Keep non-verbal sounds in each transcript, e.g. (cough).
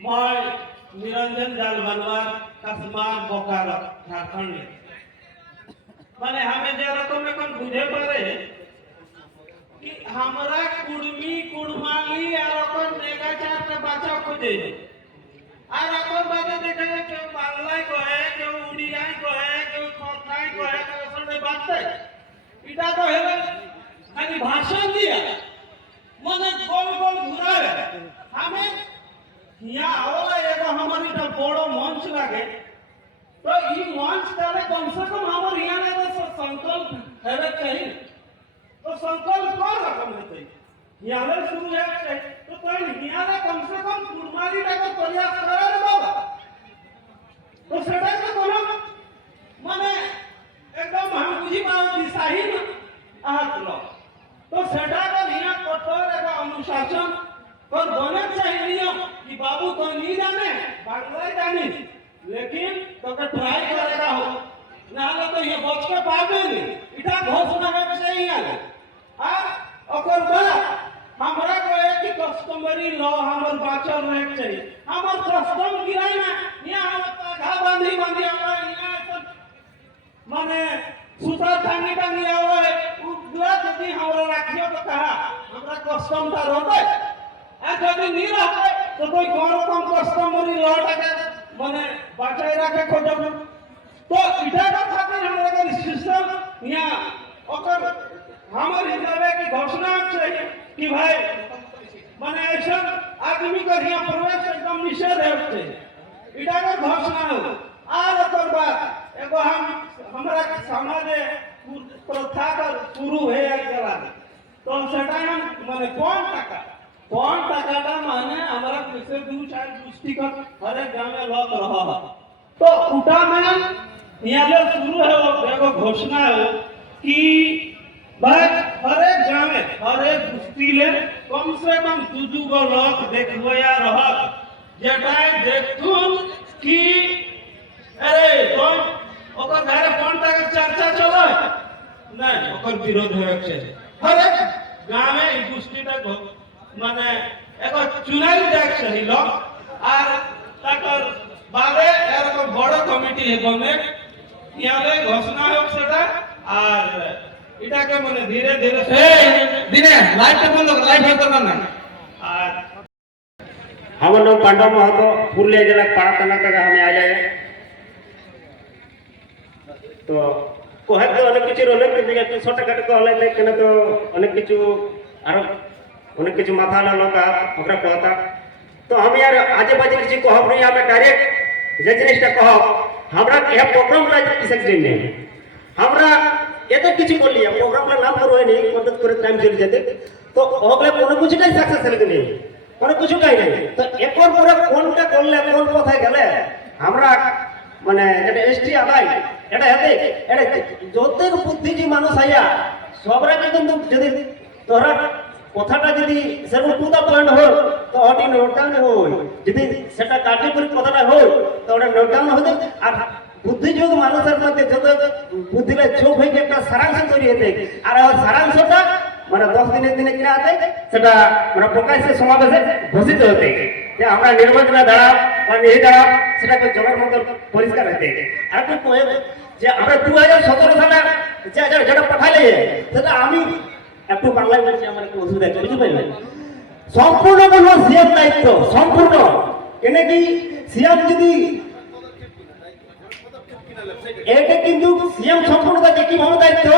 মই নিরঞ্জন জাল বানবার কাসমার বোকারা ঝাড়খণ্ডে মানে আমি যেরকম এখন বুঝে পারে কি আমরা কুড়মি কুড়মালি আর এখন নেগা চারটে বাঁচা খুঁজে আর এখন বাদে দেখা যায় কেউ বাংলায় কহে কেউ উড়িয়ায় কহে কেউ কথায় কহে কেউ সঙ্গে বাঁচতে এটা তো হলো খালি ভাষণ দিয়া মনে গোল গোল ঘুরাবে আমি यहाँ आवला एगो हमार इटा बड़ो मंच लागे। तो ई मंच तारे कम से कम हमर यहाँ ने तो संकल्प हेबे चाहिए तो संकल्प कौन रकम हेतै? यहाँ ले शुरू है तो कहीं यहाँ ले कम से कम कुड़मारी का प्रयास करे रे बाबा तो सेटा के कोनो माने एकदम हम बुझी पाओ दिशाही न। आहत लो तो सेटा का यहाँ कठोर एगो अनुशासन और बने चाहिए नियम कि बाबू तो नहीं जाने बांग्ला जानी उसमें पढ़ाई करेगा हो। नाले तो ये बच के पाबे नहीं इटा हाँ? घोषणा तो है नहीं आले आ ओकर बा हमरा कहे कि कस्टमरी लॉ हमर बाचल रहे चाहिए हमर कस्टम गिराई ना। यहाँ हमर ताघा बांधी बांधी आवा यहाँ सब। माने सुता टांगी टांगी आवा है। उद्रा यदि हमरा राखियो तो कहा, हमरा कस्टम ता रहते आ यदि नहीं रहते तो कोई गौरव कम कस्टमरी लॉ टा মানে বাঁচাই রাখে খোঁজব তো ইটাটা খাতির আমরা কাছে সিস্টেম নিয়া ওকর আমার হিসাবে কি ঘোষণा चाहिए कि भाई माने ऐसा आदमी का यहाँ प्रवेश एकदम निषेध है उससे इटाका घोषणा हो आज ओकर बाद एगो हम हमारा समाज प्रथा का शुरू है गला तो सेटा हम माने कौन टका कौन टाकाटा माने हमारा किसे दू चार दृष्टिकोण हर एक गांव में लग रहा है तो उठा में यहाँ जो शुरू है वो एगो घोषणा है कि भाई हर एक गांव में हर एक बस्ती ले कम से कम दू दू गो लोग देखबो या रहत जेटाय देखथुन कि अरे कौन ओकर घरे कौन टाका चर्चा चलो नहीं ओकर विरोध होवे के चाहिए हर एक गांव में ई गोष्ठीटा মানে এখন চুনাই দেখছে লোক। আর তারপর বাদে এরকম বড় কমিটি হবে ইয়ালে ঘোষণা হোক সেটা আর এটাকে মানে ধীরে ধীরে দিনে লাইভটা বন্ধ লাইভ বন্ধ করবেন না। আর আমার নাম পাণ্ডব মাহাতো পুরুলিয়া জেলা পাড়া থানা থেকে আমি আয়া তো কোহে তো অনেক কিছু অনেক জায়গায় তো ছোটখাটো কহলে নাই কেন তো অনেক কিছু আরও অনেক কিছু মাথা না লঙ্কা ওকরা কথা তো আমি আর আজে বাজে কিছু কহব नहीं আমি ডাইরেক্ট যে জিনিসটা কহব আমরা এ প্রোগ্রাম লাই কিসের জন্য আমরা এত কিছু করলি প্রোগ্রামটা নাম করো হয়নি মদত করে টাইম চলে যেতে। তো ওগুলো কোনো কিছুটাই সাকসেস হলে নেই, কোনো কিছুটাই নেই। তো এরপর পরে কোনটা করলে, কোন পথায় গেলে আমরা মানে যেটা এসটি আদায়, এটা হেতে এটা যতেক বুদ্ধিজী মানুষ আইয়া, সবরাকে কিন্তু যদি তোরা কথাটা যদি সেরকম টু দা পয়েন্ট হোক তো ওটি নোট ডাউন হই যদি সেটা কার্যকরী কথাটা হোক তো ওটা নোট ডাউন হতে, আর বুদ্ধিযোগ মানুষের মধ্যে যত বুদ্ধিটা চোখ হয়ে একটা সারাংশ তৈরি হতে, আর সারাংশটা মানে দশ দিনের দিনে কিনা হতে, সেটা মানে প্রকাশ্যে সমাবেশে ঘোষিত হতে। যে আমরা নির্বাচনে দাঁড়াব বা নিয়ে দাঁড়াব সেটাকে জলের মতো পরিষ্কার হতে। আর একটা যে আমরা দু হাজার সতেরো সালে যে যেটা পাঠালে, সেটা আমি একটু বাংলায় বলছি আমার একটু অসুবিধা আছে, বুঝতে পারলেন? সম্পূর্ণ কোনো সিএম দায়িত্ব, সম্পূর্ণ। কেন কি সিএম যদি এটা কিন্তু সিএম সম্পূর্ণ দায়িত্ব কীভাবে দায়িত্ব।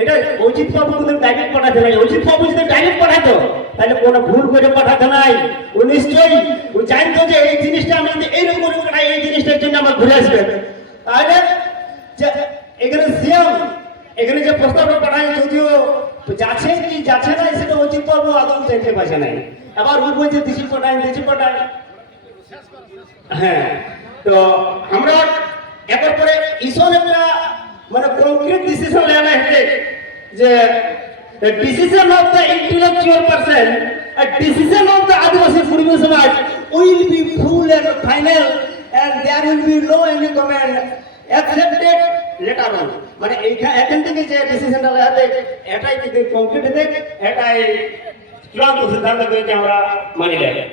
এটা অজিত বাবু কিন্তু ডাইরেক্ট পাঠাতে নাই অজিত বাবু যদি ডাইরেক্ট পাঠাতো, তাহলে কোনো ভুল করে পাঠাতে নাই। ও নিশ্চয়ই, ও জানতো যে এই জিনিসটা আমি এইরকম করে এই জিনিসটার জন্য আমার ঘুরে আসবে তাহলে এখানে সিএম এখানে যে প্রস্তাবটা পাঠায় যদিও যাচ্ছে কি যাচ্ছে না, সেটা অজিত বাবু আদৌ দেখতে পাচ্ছে নাই। আবার ও বলছে দিশি পাঠায় দিশি পাঠায় হ্যাঁ তো আমরা একের পরে ইসন একটা মানে কংক্রিট ডিসিশন লেনা হচ্ছে যে decision of the intellectual person decision of the আদিবাসী পরিবেশ সমাজ will be full and final and there will be no any comment accepted later on মানে এইখান এখান থেকে যে ডিসিশনটা লেখাতে এটাই কিন্তু কংক্রিট হতে এটাই চূড়ান্ত সিদ্ধান্ত করে আমরা মানি লাগে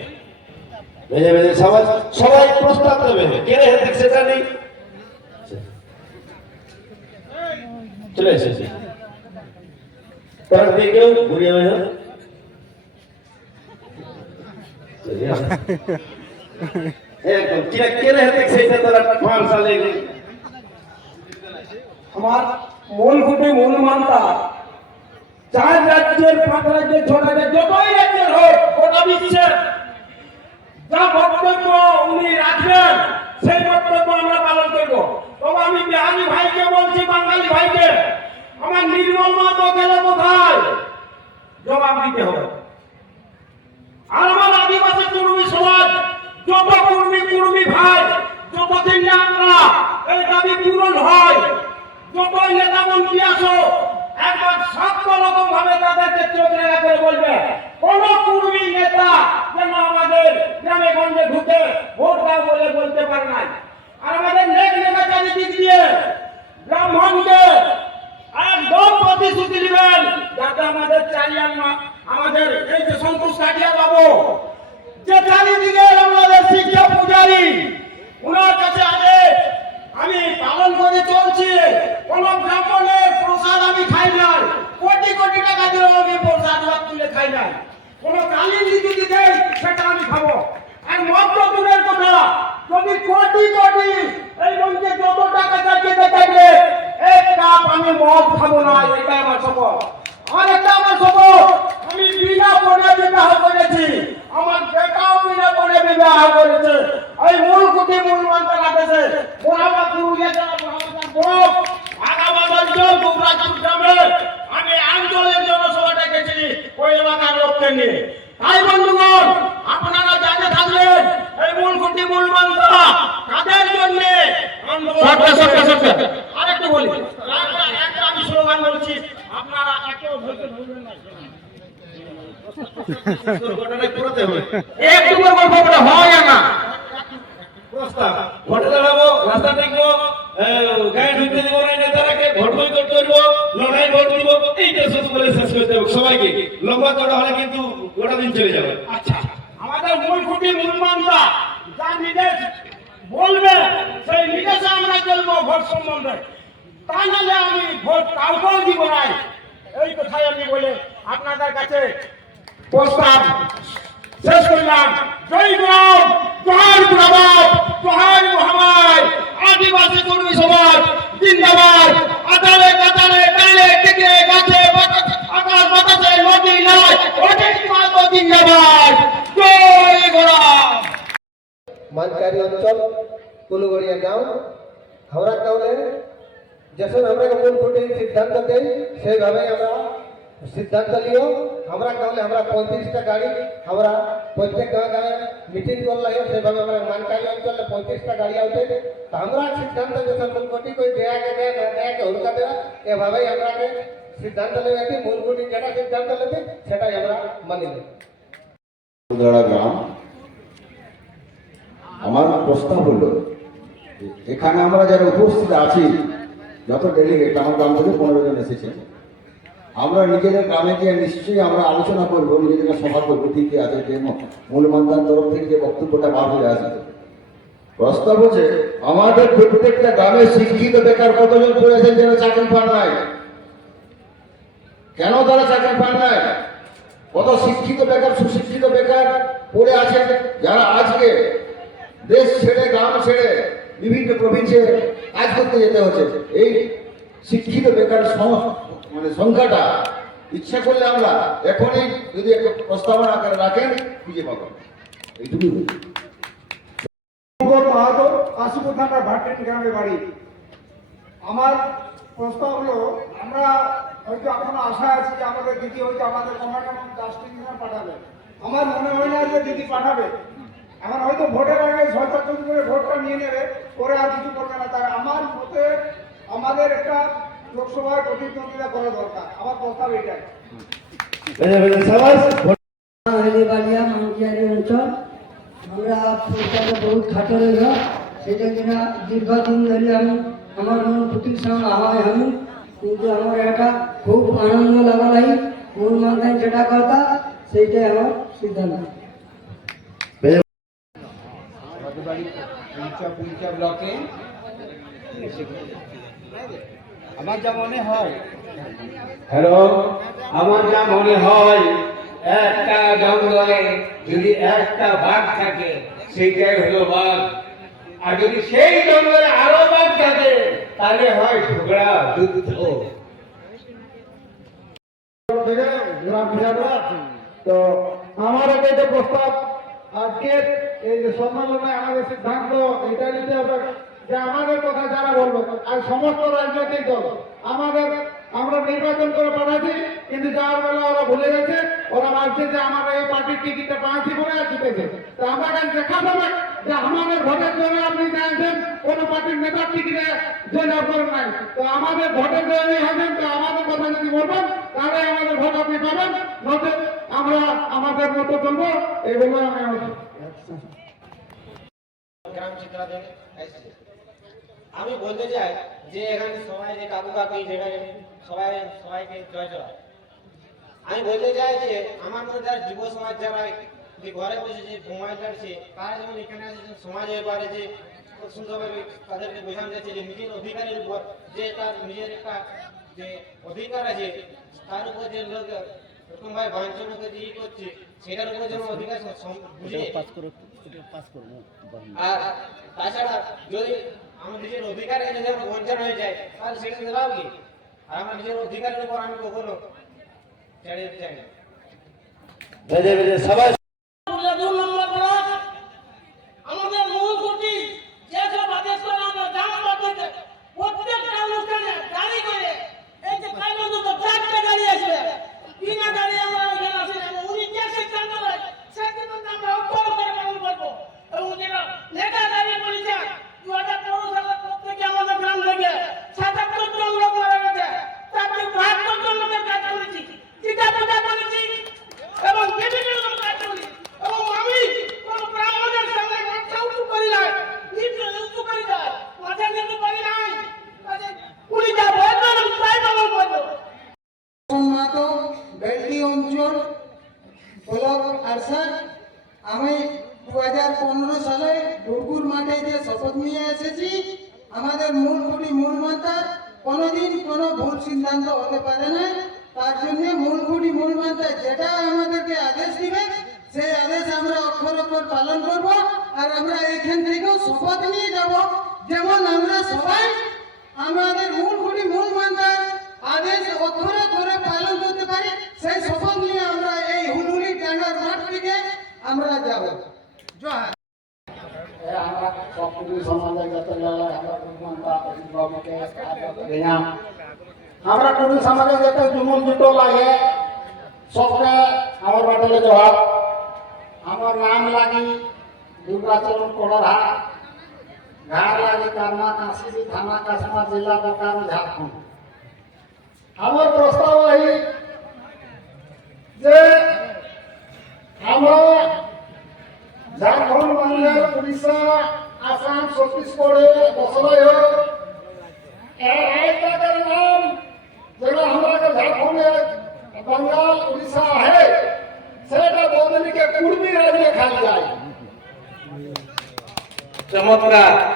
বেঁধে বেঁধে সবাই সবাই প্রস্তাব দেবে কে রে হেতেক সেটা নেই। চলে এসেছি। তার দিকেও ঘুরিয়ে হয়ে (laughs) একদম কে কে রে হেতেক সেটা তোরা পাঁচ সালে আমার মূল খুঁটি মূল মানতা। চার রাজ্যের, পাঁচ রাজ্যের, ছ রাজ্যের, যতই রাজ্যের হোক, গোটা বিশ্বের যা বক্তব্য উনি রাখবেন, সেই বক্তব্য আমরা পালন করব। তবে আমি বিহারি ভাইকে বলছি, বাঙালি ভাইকে, আমার নির্মল মা তো গেল কোথায়? জবাব দিতে হবে। আর আমার আদিবাসী কুর্মী সমাজ, যত কুর্মী কুর্মী ভাই, যতদিন না আমরা এই দাবি পূরণ হয় যত নেতা মন্ত্রী আসো একবার সত্য রকম ভাবে তাদেরকে চোখ করে বলবে কোন কুর্মী নেতা যেন আমাদের গ্রামে গঞ্জে ঢুকে ভোট দাও বলে বলতে পারে নাই আর আমাদের নেক নেতাচারি দিক দিয়ে ব্রাহ্মণকে একদম প্রতিশ্রুতি দিবেন যাতে আমাদের চারিয়ান আমাদের এই যে সন্তোষ কাটিয়া বাবু যে চারিদিকে আমাদের শিক্ষা পূজারী ওনার কাছে আগে আমি পালন করে চলছি কোন ব্রাহ্মণের প্রসাদ আমি খাই নাই কোটি কোটি টাকা দিয়ে আমি প্রসাদ ভাত তুলে খাই নাই কোন কালী নীতি দিতে সেটা আমি খাব আর মাত্র দূরের কথা যদি কোটি কোটি এই মঞ্চে যত টাকা চাইতে থাকবে এক কাপ আমি মদ খাব না এটা আমার শপথ আর একটা আমার শপথ আমি বিনা পড়ে বিবাহ করেছি আমার বেটাও বিনা পড়ে বিবাহ করেছে এই মূল কুটি মূল মন্ত্র লাগেছে মোহাম্মদ পুরুলিয়া জেলা মোহাম্মদ ব্লক আগামাদ অঞ্চল গোবরাজপুর গ্রামে আমি আঞ্চলিক জনসভা ডেকেছি ওই এলাকার লোককে নিয়ে তাই বন্ধুগণ আপনারা জানে থাকবেন এই মূল কুটি মূল মন্ত্র কাদের জন্য সরকার, সরকার, সরকার। আরেকটু বলি একটা- একটা আমি স্লোগান বলছি আপনারা একেও ধৈর্য ধরবেন না ঘটনা পুরোতে হবে একটু করে গল্পটা হয় না প্রস্তাব ভোটে দাঁড়াবো রাস্তা দেখব গায়ে ঢুকতে দিব না নেতারাকে ভোট বয়কট করব লড়াই ভোট দিব এইটা শেষ করে শেষ করতে হবে সবাইকে লম্বা চড়া হলে কিন্তু গোটা দিন চলে যাবে আচ্ছা আমাদের মূল খুঁটি মূল মানটা যা নির্দেশ বলবে সেই নির্দেশে আমরা চলবো ভোট সম্বন্ধে তা নাহলে আমি ভোট কাউকেও দিব নাই এই কথাই আমি বলে আপনাদের কাছে প্রস্তাব শেষ করলাম। জয় গ্রাম জয় প্রভাব জয় মহামায়। আদিবাসী কর্মী সমাজ, জিন্দাবাদ। আদালে কাতারে ডালে টিকে গাছে আকাশ বাতাসে নদী নাই অনেক মাতো জিন্দাবাদ। জয় গ্রাম মানকারী অঞ্চল, কুলগড়িয়া গাঁও, হাওড়া টাউনে যখন আমরা মূল ফুটে সিদ্ধান্ত সেইভাবে আমরা সিদ্ধান্ত লিও আমরা গাঁলে আমরা পঁয়ত্রিশটা গাড়ি আমরা প্রত্যেক গাঁ গাঁয়ে মিটিং করলাম সেভাবে আমরা মানকারী অঞ্চলে পঁয়ত্রিশটা গাড়ি আছে তো আমরা সিদ্ধান্ত যখন মূল ফুটি কই দেয়াকে দেয় না দেয়াকে হুলকা দেওয়া এভাবেই আমরা সিদ্ধান্ত নেবে কি মূল ফুটি যেটা সিদ্ধান্ত নেবে সেটাই আমরা মানি নেব উদারা গ্রাম আমার প্রস্তাব হলো এখানে আমরা যারা উপস্থিত আছি যত ডেলিগেট আমার গ্রাম থেকে পনেরো জন এসেছে আমরা নিজেদের গ্রামে গিয়ে নিশ্চয়ই আমরা আলোচনা করব নিজেদের সভা করব ঠিকই আছে যে মূলমান্দার তরফ থেকে যে বক্তব্যটা বার হয়ে আসছে প্রস্তাব হচ্ছে আমাদের প্রত্যেকটা গ্রামে শিক্ষিত বেকার কতজন পড়েছেন যারা চাকরি পান নাই? কেন তারা চাকরি পান নাই? কত শিক্ষিত বেকার, সুশিক্ষিত বেকার পড়ে আছে যারা আজকে দেশ ছেড়ে, গ্রাম ছেড়ে, বিভিন্ন প্রভিন্সে কাজ করতে যেতে হচ্ছে। এই শিক্ষিত বেকার মানে সংখ্যাটা, ইচ্ছা করলে আমরা এখনই যদি একটা প্রস্তাবনা আকারে রাখেন, খুঁজে পাবো। শঙ্কর মাহাতো, কাশীপুর থানার ভাটেন গ্রামে বাড়ি। আমার প্রস্তাব হলো, আমরা হয়তো এখনও আশা আছি যে আমাদের দিদি হয়তো আমাদের ডাস্টবিন পাঠাবে। আমার মনে হয় না যে দিদি পাঠাবে। এখন হয়তো ভোটের আগে ছয় সাত জন করে ভোটটা নিয়ে নেবে, পরে আর কিছু করবে না। তাই আমার মতে আমাদের একটা লোকসভায় প্রতিদ্বন্দ্বিতা করা দরকার। আমার প্রস্তাব এটাই। হলিবালিয়া মানকিয়ারি অঞ্চল। আমরা পরিচয় বহুত খাটো রইল সেটা কিনা দীর্ঘদিন ধরে আমি আমার মন ফুটির সঙ্গে আমি। কিন্তু আমার এটা খুব আনন্দ লাগালাই মূল মাথায় যেটা কথা সেইটাই আমার সিদ্ধান্ত। ব্লকে। আমার যা মনে হয়। হ্যালো আমার যা মনে হয় একটা জঙ্গলে যদি একটা বাঘ থাকে সেইটাই হলো বাঘ। আর যদি সেই জঙ্গলে আরও বাঘ থাকে তাহলে হয় ঝগড়া যুদ্ধ। তো আমার একটা প্রস্তাব। আজকের এই যে সম্মেলনে আমাদের সিদ্ধান্ত এটা নিতে হবে যে আমাদের কথা যারা বলবে, আর সমস্ত রাজনৈতিক দল, আমাদের আমরা নির্বাচন করে পাঠাচ্ছি, কিন্তু যাওয়ার বেলা ওরা ভুলে গেছে, ওরা ভাবছে যে আমরা এই পার্টির টিকিটটা বলে আর জিতেছে। তো আমরা কাছে দেখা হবে? যে আমাদের ভোটের জন্য আপনি জানছেন কোন পার্টির নেতার টিকিটে জন্য করেন নাই। তো আমাদের ভোটের জন্য হবেন তো আমাদের কথা যদি বলবেন, তাহলে আমাদের ভোট আপনি পাবেন। নচে আমরা আমাদের মতো চলবো, এই বলে আমি আমার গ্রাম চিত্রা থেকে এসেছে। আমি বলতে চাই যে এখানে সবাই যে কাকু কাকি যেখানে সবাই সবাইকে জয় জয়। আমি বলতে চাই যে আমার মধ্যে যুব সমাজ যারা যে ঘরে বসে যে মোবাইল কাটছে, তারা যেমন এখানে আছে সমাজের বারে যে সুন্দরভাবে তাদেরকে বোঝানো যাচ্ছে যে নিজের অধিকারের উপর যে তার নিজের একটা যে অধিকার আছে, তার উপর যে লোক এরকম ভাবে করছে, সেটার উপর যেন অধিকার সম- করব? আর তাছাড়া যদি আমার নিজের অধিকারে যদি আমরা বঞ্চন হয়ে যায় তাহলে সেটা লাভ কি? আর আমার নিজের অধিকারের উপর আমি কখনো ছেড়ে দিতে চাই না। সবাই দু নম্বর ব্লক আমাদের মূল খুঁটি যেসব আদেশ করে আমরা গ্রাম পদ্ধতিতে প্রত্যেকটা অনুষ্ঠানে গাড়ি করে এই যে কাল অন্তত চারটে গাড়ি আসবে বিনা গাড়ি আমরা এখানে আসি না উনি যে সিদ্ধান্ত নেয় সেই সিদ্ধান্ত আমরা অক্ষর করে পালন করব এবং যেটা নেতা দাঁড়িয়ে বলেছে দু হাজার পনেরো সালের পর থেকে আমাদের গ্রাম থেকে সাতাত্তর জন লোক মারা গেছে তার থেকে বাহাত্তর জন লোকের কাজ করেছি চিতা পূজা করেছি এবং বিভিন্ন রকম কাজ করি এবং আমি কোন ব্রাহ্মণের সঙ্গে মাথা উঁচু করি নাই নিচু উঁচু করি নাই মাথা নিচু করি নাই কাজে উনি যা বলবেন আমি তাই পালন করব সম্মানিত বেলটি অঞ্চল ব্লক আরসার আমি দু হাজার পনেরো সালে দুর্গুর মাঠে যে শপথ নিয়ে এসেছি আমাদের মূল খুঁটি মূল মাতা কোনোদিন কোনো ভুল সিদ্ধান্ত হতে পারে না তার জন্য মূল খুঁটি মূল মাতা যেটা আমাদেরকে আদেশ দিবে সেই আদেশ আমরা অক্ষর অক্ষর পালন করব আর আমরা এখান থেকেও শপথ নিয়ে যাব। যেমন আমরা সবাই আমাদের মূল খুঁটি মূল মান্দার আদেশ অক্ষরে অক্ষরে পালন করতে পারি, সেই শপথ নিয়ে আমরা এই হুলুলি ডাঙ্গার মাঠ থেকে আমরা যাব। জয় আমরা আমরা জুটো লাগে আমার বাটলে আমার নাম লাগি দুর্গাচরণ কড়া ঘাট লাগি কারমা কাশি থানা, কাশমা জেলা বোকারো ঝাড়খণ্ড আমার প্রস্তাব এই যে আমরা ঝাড়খণ্ড বাংলা উড়িষ্যা, আসাম, ছত্তিশগড়ে বসবাই হোক চমৎকার।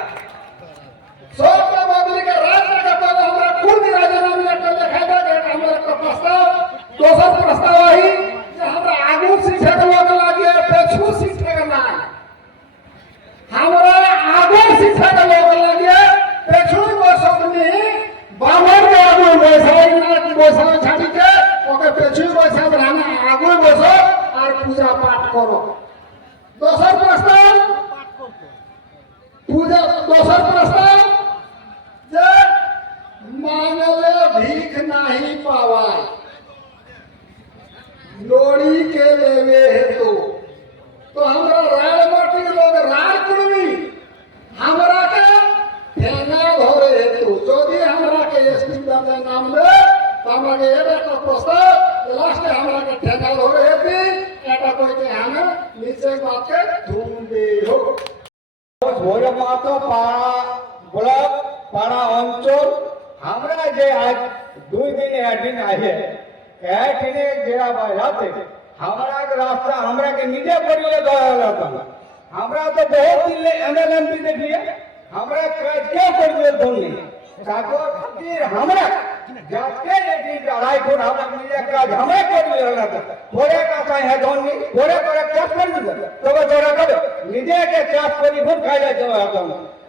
দেওয়া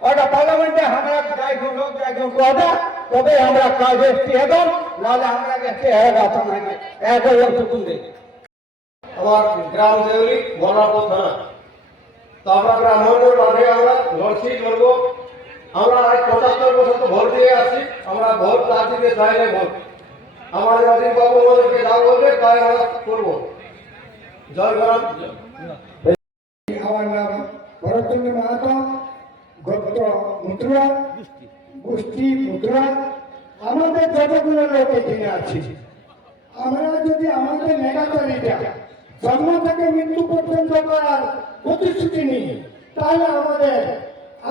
ওটা পার্লামেন্টে আমরা যাই লোক যাই কথা তবে আমরা কাজ এসছি নাহলে আমরা এসছি কথা নাই এক লোক টুকুন দেয় আমার গ্রাম দেউলি থানা। তো আমরা ব্রাহ্মণদের মাঠে আমরা লড়ছি লড়বো আমরা আজ পঁচাত্তর বছর তো ভোট দিয়ে আসছি আমরা ভোট রাজনীতি চাইলে ভোট। আমাদের অজিত বাবু আমাদেরকে যা বলবে তাই আমরা করব। জয় গরম আমার নাম ভরতচন্দ্র মাহাতো। গোত্র মুদ্রা গোষ্ঠী মুদ্রা আমাদের যতগুলো লোক এখানে আছে আমরা যদি আমাদের নেগাতরিটা জন্ম থেকে মৃত্যু পর্যন্ত করার প্রতিশ্রুতি নিই তাহলে আমাদের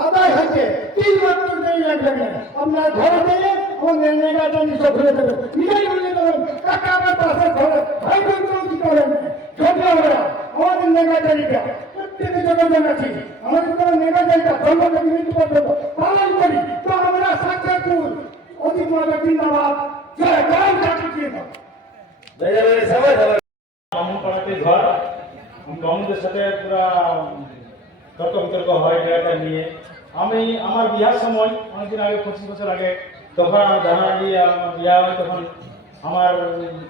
আদায় হতে তিন বছর দেরি লাগবে না। আমরা ঘরে থেকে আমাদের নেগাতরি সব ঘুরে দেবে। নিজেই বলে দেবেন কাকা আমার পাশে ঘরে ভাই বোন কি করেন যদি আমরা আমাদের নেগাতরিটা প্রত্যেকে জনগণ আছি আমাদের কোনো নেগাতরিটা জন্ম থেকে মৃত্যু পর্যন্ত পালন করি তো আমরা সাক্ষাৎপুর অধিক মাতা জিন্দাবাদ জয় জয় জাতি জিন্দাবাদ বামুন পাড়াতে ঘর বামুনদের সাথে পুরা তর্ক বিতর্ক হয় জায়গাটা নিয়ে আমি আমার বিয়ার সময় অনেকদিন আগে পঁচিশ বছর আগে তখন আমার জানা গিয়ে আমার বিয়া হয় তখন আমার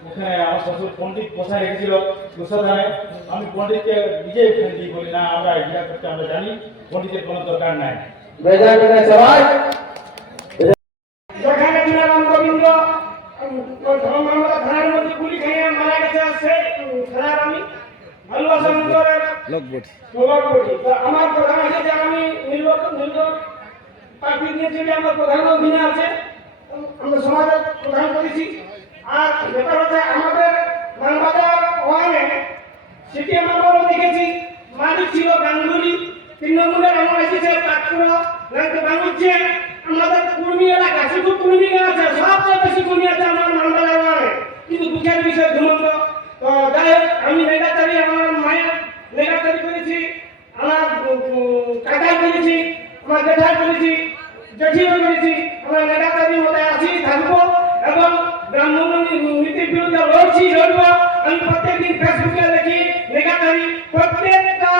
ওখানে আমার শ্বশুর পণ্ডিত বসায় রেখেছিল? দুঃসাধানে আমি পণ্ডিতকে নিজেই ওখানে দিয়ে বলি না আমরা বিয়া করতে আমরা জানি পণ্ডিতের কোনো দরকার নাই। যেখানে দিলাম গোবিন্দ? ধর্মাঙ্গা থানার মধ্যে গুলি খেয়ে মারা গেছে সে থানার আমি। ভালোবাসা মন্দিরের লোকবটি তো আমার প্রধান আছে যে আমি নির্বাচন নির্বাচন আমার প্রধান অধীনে আছে। আমরা সমাজের প্রধান করেছি। আর ব্যাপার হচ্ছে আমাদের মানবাজার ওয়ানে সিটি আমরা দেখেছি। মালিক ছিল গাঙ্গুলি। তৃণমূলের আমার এসেছে পাত্র নাকি আমাদের কুর্মী এলাকা, শুধু কুর্মী আছে, সবচেয়ে বেশি কুর্মী আছে আমার মানবাজার ওয়ানে কিন্তু দুঃখের বিষয় ঘুমন্ত। তো যাই হোক, আমি আমার মায়ের নেগাচারি করেছি, আমার কাকাই করেছি, আমার জেঠাই করেছি। জেঠিও করেছি। আমরা নেগাচারি মতো আছি, থাকব এবং ব্রাহ্মণ নীতির বিরুদ্ধে লড়ছি, লড়বো। আমি প্রত্যেকদিন ফেসবুকে দেখি নেগাচারি প্রত্যেকটা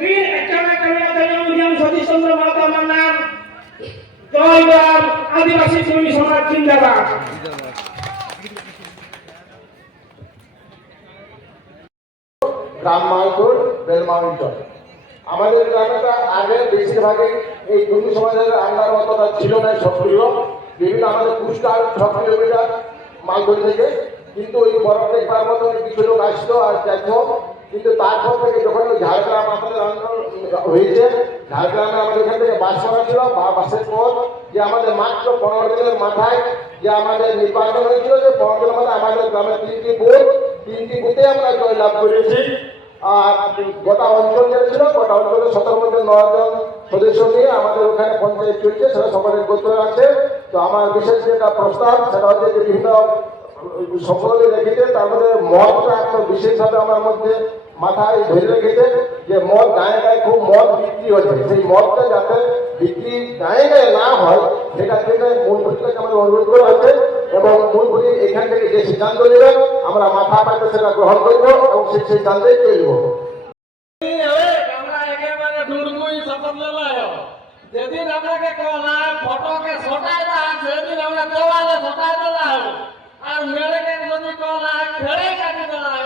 দিন একটা না একটা নেগাচারি মিডিয়াম সতীশ চন্দ্র মাহাতো আমার নাম। আদিবাসী শ্রমিক মালপুর বেলমাউন্টন। আমাদের গ্রামেটা আগে বেশিরভাগই এই হিন্দু সমাজের আন্ডার অতটা ছিল না সক্রিয়। বিভিন্ন আমাদের কুষ্টার ছ কিলোমিটার মালপুর থেকে। কিন্তু ওই বরফের পার মতো কিছু লোক আসতো আর দেখো কিন্তু তারপর থেকে যখন ঝাড়গ্রাম আমাদের হয়েছে, ঝাড়গ্রামে আমাদের এখান থেকে বাস করা ছিল। বা বাসের পর যে আমাদের মাত্র পনেরো দিনের মাথায় যে আমাদের নির্বাচন হয়েছিল, যে পনেরো দিনের মাথায় আমাদের গ্রামের তিনটি বুথ, তিনটি বুথে আমরা জয়লাভ করেছি। আর গোটা অঞ্চল যে ছিল, গোটা অঞ্চলে সতেরো মধ্যে নজন সদস্য নিয়ে আমাদের ওখানে পঞ্চায়েত চলছে, সেটা সকলের গোত্র আছে। তো আমার বিশেষ যেটা প্রস্তাব, সেটা হচ্ছে যে বিভিন্ন সকলে রেখেছে, তার মধ্যে মদটা একটা বিশেষভাবে আমার মধ্যে মাথায় ধরে রেখেছে যে মদ গায়ে গায়ে খুব মদ বিক্রি হচ্ছে। সেই মদটা যাতে বিক্রি গায়ে গায়ে না হয় সেটার জন্য মূল আমাদের অনুরোধ করা হচ্ছে এবং মূল এখান থেকে যে সিদ্ধান্ত নেবে, আমরা মাথা পাতে সেটা গ্রহণ করব এবং সেই সিদ্ধান্তেই চলবো যেদিন আপনাকে কোনা ফটোকে ছটাই সেদিন আমরা দেওয়ালে ছটাই দিলাম আর মেরেকে যদি কোনা ফেরে কাটি দিলাম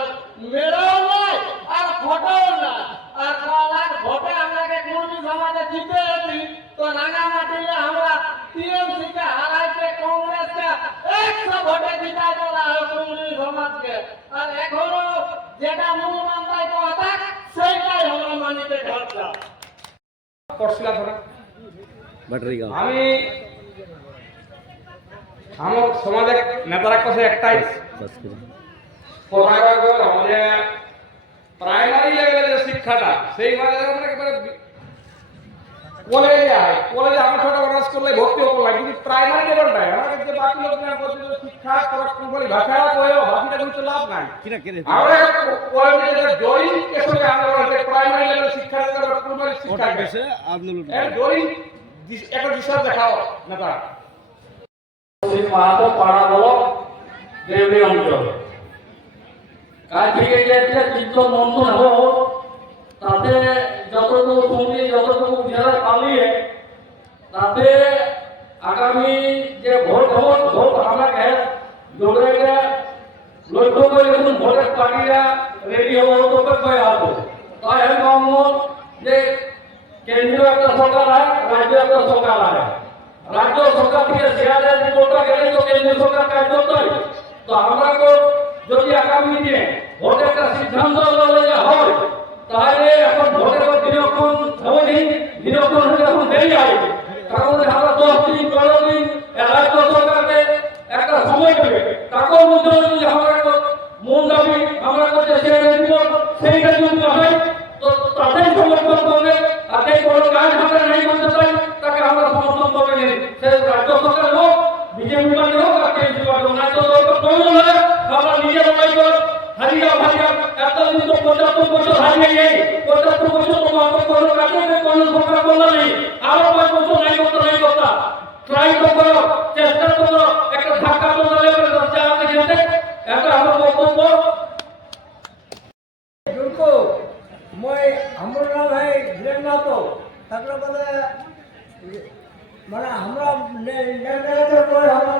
মেরেও নয়, আর ফটোও না আর কোনা ভোটে আমাকে কুর্মী সমাজে জিতে তো রাঙামাটিলে আমরা টিএমসি কে হারাইতে কংগ্রেস কে একশো ভোটে জিতাই দিলাম কুর্মী সমাজকে। আর এখনও যেটা মূল মান্দায় কথা সেইটাই হলো মানিতে ধরে আমি আমার সমাজের নেতারা কাছে একটাই। প্রাইমারি লেভেলের যে শিক্ষাটা সেই মানে আমরা কলেজে যায় কলেজে আমরা ছোট অনার্স করলে ভর্তি হব না কিন্তু প্রাইমারি লেভেলটাই আমাদের যে বাকি লোক না করছে শিক্ষা করা বলি ভাষা কয়েও বাকিটা কিন্তু লাভ নাই। আমরা কলেজে যে জয়ী কেসকে আন্দোলন প্রাইমারি লেভেল শিক্ষা কুরবানি শিক্ষা এর দড়ি দিস- একটা দিশা দেখাও নেতা মাহাতো পাড়া ব্লক দেবী অঞ্চল। কাজ থেকে যে কীর্তন মন্থন হলো তাতে যতটুকু শুনলি যতটুকু যারা পালিয়ে তাতে আগামী যে ভোট ভোট ভোট আমাকে যোগেকে লক্ষ্য করে দেখুন ভোটের পার্টিরা রেডি হব তোকে কয়ে আসব। তাই আমি কম যে কেন্দ্রীয় একটা সরকার আছে রাজ্য একটা সরকার আছে রাজ্য সরকার থেকে শেয়ারের রিপোর্টটা গেলে তো কেন্দ্রীয় সরকার কাজ করতেই তো আমরা যদি আগামী দিনে ভোট একটা সিদ্ধান্ত হয় তাহলে এখন ভোটের বিলক্ষণ হয়নি বিলক্ষণ হলে এখন দেরি হয়। কারণ আমরা দশ দিন, পনেরো দিন রাজ্য সরকারকে একটা সময় দেবে তাকেও মধ্যে যদি আমরা মূল দাবি আমরা করতে সেটা দিব সেইটা যদি হয়, তো তাতেই সমর্থন করবে। আর সেই কোনো কাজ আমরা নেই করতে চাই তাকে আমরা সমর্থন করবে নেই সে রাজ্য সরকার হোক, বিজেপি পার্টি হোক, আর কেন্দ্রীয় পার্টি হোক রাজ্য সরকার প্রয়োজন হয় আমরা নিজে লড়াই করে হারিয়া হারিয়া এতদিন তো পঁচাত্তর বছর হারিয়ে গিয়ে পঁচাত্তর বছর তোমার কোনো কাছে কোনো সরকার করল নেই আরও পাঁচ বছর নাই করতে নাই কথা ট্রাই তো করো চেষ্টা তো করো একটা ধাক্কা তো দিলে পরে দরজা আছে খেতে এটা আমার বক্তব্য জুলকো মই আমার নাম ভাই ভিলেন না তো তারপরে বলে মানে আমরা নেতাদের পরে আমার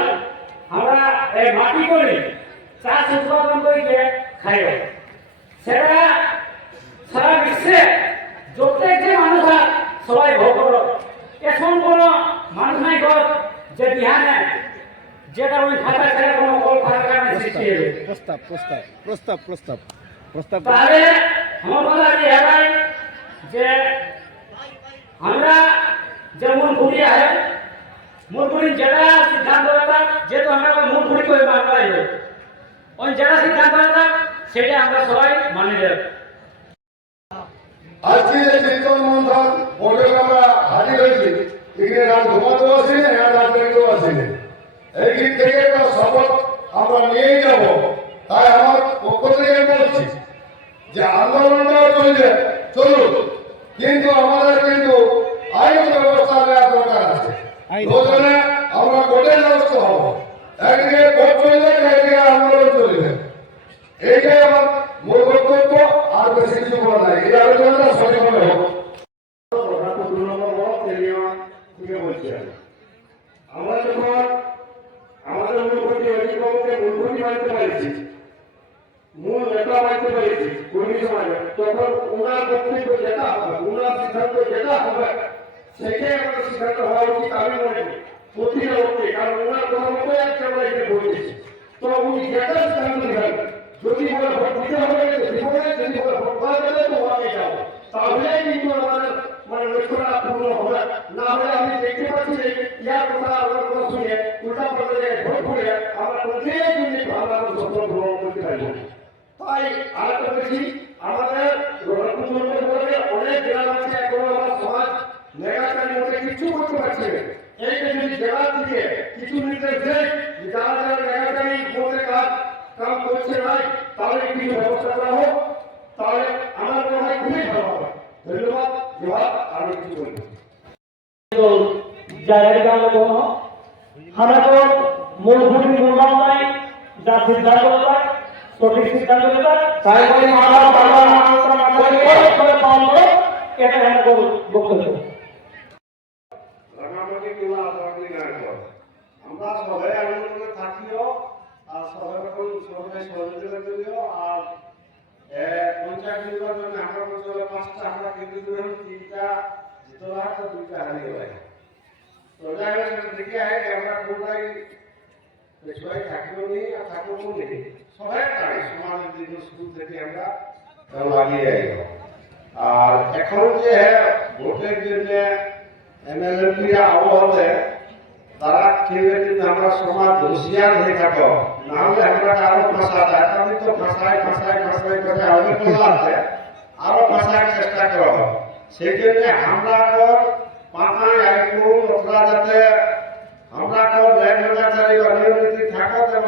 মাটি করি চাষ উৎপাদন করি খাইব। সেটা সারা বিশ্বে প্রত্যেক যে মানুষ সবাই ভোগ করো। এখন কোনো মানুষ নাই কর যে বিহানে যেটা ওই খাতা ছেড়ে কোনো কল কারখানা সৃষ্টি হবে। প্রস্তাব প্রস্তাব প্রস্তাব প্রস্তাব প্রস্তাব। তাহলে আমার কথা যে এটাই যে আমরা যে মূল খুঁটি খুঁটি যেটা সিদ্ধান্ত নেতা, যেহেতু আমরা খুঁটি করে বাংলায় ওই যেটা সিদ্ধান্ত নেতা সেটা আমরা সবাই মানে দেব আজকে যে কীর্তন মন্থন ভোটে আমরা হাজির হয়েছি, এখানে রাত ঘুমাতেও আসিনি আর রাত বেরোতেও আসিনি এই দিক থেকে একটা শপথ আমরা নিয়েই যাব, তাই আমার পক্ষ থেকে আমি বলছি যে আন্দোলনটাও চলবে, চলুক। কিন্তু আমাদের কিন্তু আইন ব্যবস্থা প্রয়োজনে আমরা কোর্টের ব্যবস্থা হব। একদিকে কোর্ট চলবে একদিকে আন্দোলন চলবে এইটাই আমার মূল বক্তব্য, আর বেশি কিছু বলা নাই। এই আলোচনাটা সঠিকভাবে হোক। আমরা যখন আমাদের মানতে পারছি, মূল নেতা মানতে পেরেছি, কর্মী সমাজে তখন ওনার বক্তব্য যেটা হবে, ওনার সিদ্ধান্ত যেটা হবে সেটাই আমাদের সিদ্ধান্ত হওয়া উচিত আমি মনে করি। লোককে কারণ ওনার কথা মতো আজকে আমরা এখানে বলতেছি তো উনি যেটা সিদ্ধান্ত নেবেন যদি বলে ভোট দিতে হবে দিব না, যদি বলে ভোট পাওয়া যাবে তো ওনাকে যাব তাহলে কিন্তু আমাদের মানে লক্ষ্যটা পূর্ণ হবে। না হলে আমি দেখতে পাচ্ছি যে ইয়ার কথা আমার কথা শুনে উল্টা পাল্টা জায়গায় ভোট করে আমরা প্রত্যেক মিনিট আমরা সফল ভ্রমণ করতে পারব তাই আরেকটা বলছি আমাদের রঘুনন্দন অনেক গ্রাম আছে আমার মধ্যে কিছু করতে পারছে। এইটা যদি জেলা থেকে কিছু নির্দেশ দেয় যারা যারা নেগাচারি মধ্যে কাজ, কাম করছে নাই তাহলে কিছু ব্যবস্থা করা হোক? তাহলে আমার মনে হয় খুবই ভালো হবে। ধন্যবাদ, জোহার আমি কিছু বলব জায়গা লোক হারাকো মূলভূমি নির্মাণ নাই, যা সিদ্ধান্ত নেয় সঠিক সিদ্ধান্ত নেয় তাই বলে মারা বাবা আলোচনা করে করে পাবো এটা আমার বক্তব্য। রাঙামাটি কিংবা আদাবাড়ি গান কর আমরা সবাই আনন্দ করে থাকিও, আর সবাই রকম সবাই সহযোগিতা করিও, আর পঞ্চায়েত নির্বাচনে আমরা অঞ্চলে পাঁচটা আমরা কিন্তু ধরুন তিনটা জিতলা তো দুইটা হারিয়ে গেল তো যাই হোক, সেটা দেখে আমরা পুরোটাই সবাই থাকিও নেই আর থাকব নেই সবাই তাই, সমাজের দিকে স্কুল থেকে আমরা লাগিয়ে আইব। আর এখন যে ভোটের জন্য আমরা সমাজ হয়ে নাহলে আমরা আরও আরও চেষ্টা সেই জন্য আমরা যাতে আমরা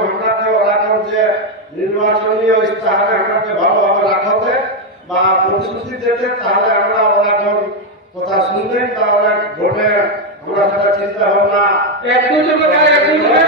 আমরা ওরা যে নির্বাচনীয় ইস্তাহারে আমাকে ভালোভাবে রাখতে বা প্রতিশ্রুতি দিতে, তাহলে আমরা ওরা কর কথা শুনবেন বা ওরা ভোটে আমরা সেটা চিন্তা ভাবনা একটু চুপ করে একটু চুপ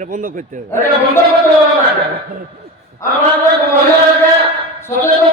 এটা বন্ধ করতে হবে। এটা বন্ধ করতে হবে আমাদের মহিলাদেরকে সচেতন